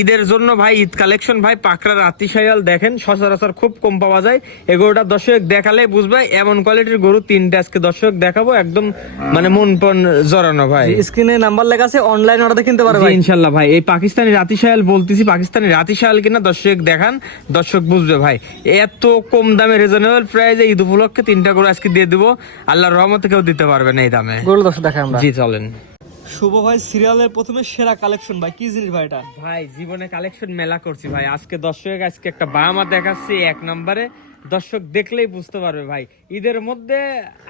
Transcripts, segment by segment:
ঈদের জন্য ভাই ঈদ কালেকশন ভাই পাকড়া রাতি শায়াল দেখেন সচরাচর খুব কম পাওয়া যায়। এগুলোটা দর্শক দেখালে বুঝবে এমন কোয়ালিটির গরু তিনটা আজকে দর্শক দেখাবো, একদম মানে মন পণ জড়ানো ভাই। স্ক্রিনে নাম্বার লেখা আছে, অনলাইন অর্ডার কিনতে পারবে ভাই ইনশাআল্লাহ ভাই। এই পাকিস্তানি রাতি শায়াল বলতেছি, পাকিস্তানি রাতি শায়াল কিনা দর্শক দেখান, দর্শক বুঝবে ভাই। এত কম দামে রিজনেবল প্রাইসে ঈদ উপলক্ষে তিনটা গরু আজকে দিয়ে দিব, আল্লাহর রহমতে কেউ দিতে পারবে না এই দামে। গরু দর্শক দেখাই আমরা। জি চলেন শুভ ভাই সিরিয়ালের প্রথমে সেরা কালেকশন ভাই, কি জিনিস ভাই এটা? ভাই জীবনে কালেকশন মেলা করছি ভাই। আজকে দর্শক আজকে একটা বাহামা দেখাচ্ছি এক নম্বরে, দর্শক দেখলেই বুঝতে পারবে ভাই। ঈদের মধ্যে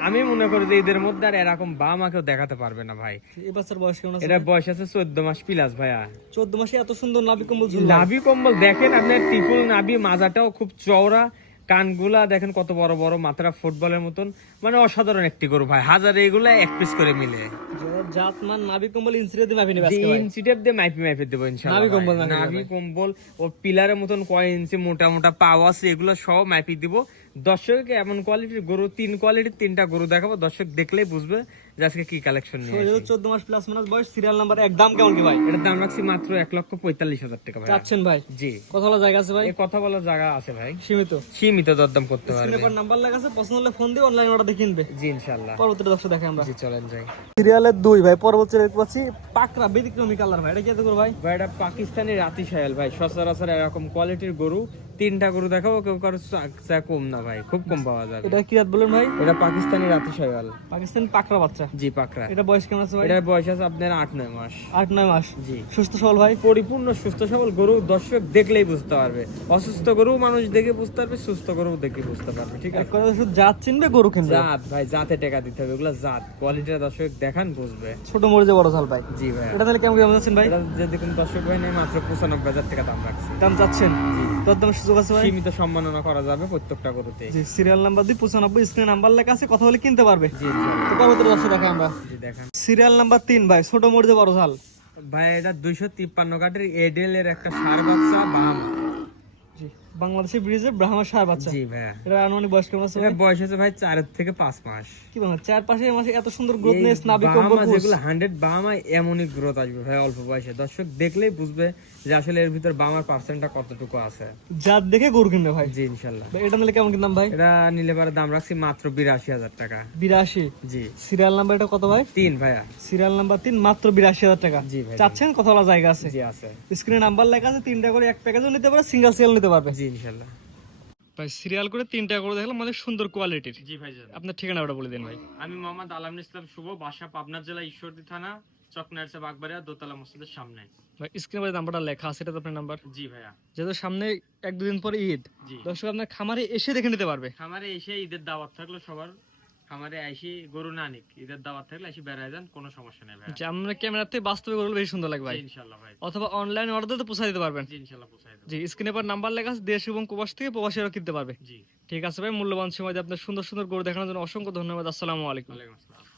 আমি মনে করি যে ঈদের মধ্যে আর এরকম বাহামা কেউ দেখাতে পারবে না ভাই। এই বাচ্চার বয়স কেমন আছে? এটা বয়স আছে 14 মাস প্লাস ভাইয়া। 14 মাসে এত সুন্দর নাভি কম্বল ঝুল। নাভি কম্বল দেখেন আপনার, ত্রিপুল নাভি, মাজাটাও খুব চওড়া, কানগুলা দেখেন কত বড় বড়, মাথাটা ফুটবলের মতন, মানে অসাধারণ একটি গরু ভাই। হাজারে এগুলা এক পিস করে মিলে জাতমান নাভি কম্বল ইনসিডে দিয়ে মাপি নেবে আজকে ভাই। ইঞ্চি টেপ দিয়ে মাইপি মাইপি দেবো ইনশাআল্লাহ। নাভি কম্বল না নাভি কম্বল ও পিলারের মতন কয় ইঞ্চি মোটা মোটা পাও আছে, এগুলো সব মাইপি দিব। দর্শককে এমন কোয়ালিটির গরু, তিন কোয়ালিটির তিনটা গরু দেখাবো, দর্শক দেখলেই বুঝবে যে আজকে কি কালেকশন নিয়ে এসেছি। 14 মাস প্লাস মাইনাস বয়স, সিরিয়াল নাম্বার একদম কেমন কি ভাই? এটার দাম রাখছি মাত্র 1,45,000 টাকা ভাই। চাচ্ছেন ভাই? জি। কথা বলা জায়গা আছে ভাই? এই কথা বলার জায়গা আছে ভাই, সীমিত। সীমিত দরদাম করতে পারবে। স্ক্রিনে পর নাম্বার লেখা আছে, পছন্দ হলে ফোন দিয়ে অনলাইন অর্ডার দিয়ে কিনবে। জি ইনশাআল্লাহ। পরবর্তী দর্শক দেখাই আমরা। জি চলেন যাই। সিরিয়ালের 2 ভাই, পরবর্তী দেখতে পাচ্ছি পাকড়া ব্যতিক্রমী কালার ভাই, এটা কি এত করে ভাই? ভাই এটা পাকিস্তানি রাতি শায়াল ভাই। সচরাচর এরকম কোয়ালিটির গরু তিনটা গরু দেখাবো, কেউ কারো চা কম না ভাই, খুব কম পাওয়া যাবে। এটা কি জাত বলেন ভাই? এটা পাকিস্তানি রাতি শায়াল। পাকিস্তান পাকড়া বাচ্চা। জি পাকড়া। এটা বয়স কেমন আছে ভাই? এটার বয়স আছে আপনার 8-9 মাস। 8-9 মাস। জি। সুস্থ সবল ভাই? পরিপূর্ণ সুস্থ সবল গরু, দর্শক দেখলেই বুঝতে পারবে। অসুস্থ গরু মানুষ দেখে বুঝতে পারবে, সুস্থ গরু দেখে বুঝতে পারবে। ঠিক এক আছে। কথা শুধু জাত চিনবে, গরু কিনবে। জাত ভাই, জাতে টাকা দিতে হবে, এগুলো জাত কোয়ালিটির দর্শক দেখান বুঝবে। ছোট মরিচে বড় ঝাল ভাই। জি ভাই। এটা তাহলে কেমন কেমন আছেন ভাই? এটা যে দেখুন দর্শক ভাই নেই, মাত্র 95,000 টাকা দাম রাখছি। দাম চাচ্ছেন? জি। দরদামের সুযোগ আছে ভাই? সীমিত সম্মাননা করা যাবে প্রত্যেকটা গরুতে। জি। সিরিয়াল নাম্বার 95, স্ক্রিনে নাম্বার লেখা আছে, কথা বলে কিনতে পারবে। জি ইনশাআল্লাহ। তো পরবর্তী দর্শক দেখাই আমরা। জি দেখান। সিরিয়াল নাম্বার 3 ভাই, ছোট মরিচে বড় ঝাল ভাই এটা 253 কাঠের এডেল এর একটা ষাঁড় বাচ্চা বাহামা। জি। বাংলাদেশি ব্রিজে ব্রাহ্মা সার বাচ্চা। জি ভাই। এটা আনুমানিক বয়স কেমন আছে ভাই? এটা বয়স আছে ভাই 4 থেকে 5 মাস। কি বলেন, 4-5 মাসে এত সুন্দর গ্রোথ এই নেস, নাভি কম্বল বাহামা যেগুলো 100 বাহামা, এমনই গ্রোথ আসবে ভাই অল্প বয়সে। দর্শক দেখলেই বুঝবে যে আসলে এর ভিতর বাহামার পার্সেন্টটা কতটুকু আছে। জাত দেখে গরু কিনবে ভাই। জি ইনশাআল্লাহ। ভাই এটা নিলে কেমন কিনতাম ভাই? এটা নিলে পরে দাম রাখছি মাত্র 82,000 টাকা। 82। জি। সিরিয়াল নাম্বার এটা কত ভাই? 3 ভাইয়া। সিরিয়াল নাম্বার 3, মাত্র 82,000 টাকা। জি ভাই। চাচ্ছেন? কথা বলা জায়গা আছে? জি আছে। স্ক্রিনে নাম্বার লেখা আছে, 3টা করে এক প্যাকেজও নিতে পারবে, সিঙ্গেল সিরিয়াল নিতে পারবে। জি ইনশাআল্লাহ। ভাই সিরিয়াল করে 3টা করে দেখলাম, মানে সুন্দর কোয়ালিটির। জি ভাইজান। আপনার ঠিকানাটা বলে দিন ভাই। আমি মোহাম্মদ আলামিন ইসলাম শুভ, বাসা পাবনা জেলা ঈশ্বরদী থানা, চকনারসা বাগবাড়িয়া, দোতলা মসজিদের সামনে। ভাই স্ক্রিনে ভাই নাম্বারটা লেখা আছে, এটা তো আপনার নাম্বার। জি ভাইয়া। যেহেতু সামনে 1-2 দিন পরে ঈদ, জি। দর্শক আপনার খামারে এসে দেখে নিতে পারবে। খামারে এসে ঈদের দাওয়াত থাকলো সবার, খামারে আইসি গরু না নিক, ঈদের দাওয়াত থাকলে এসে বেড়ায় যান, কোনো সমস্যা নেই ভাইয়া। যে আমরা ক্যামেরাতে বাস্তবে গরু বেশি সুন্দর লাগবে ভাই। জি ইনশাআল্লাহ ভাই। অথবা অনলাইন অর্ডার তো পৌঁছে দিতে পারবেন। জি ইনশাআল্লাহ পৌঁছায় দেব। জি। স্ক্রিনে পর নাম্বার লেখা আছে, দেশ এবং প্রবাস থেকে প্রবাসীরা কিনতে পারবে। জি। ঠিক আছে ভাই, মূল্যবান সময় দিয়ে আপনার সুন্দর সুন্দর গরু দেখানোর জন্য অসংখ্য ধন্যবাদ। আসসালামু আলাইকুম। ওয়ালাইকুম আসসালাম।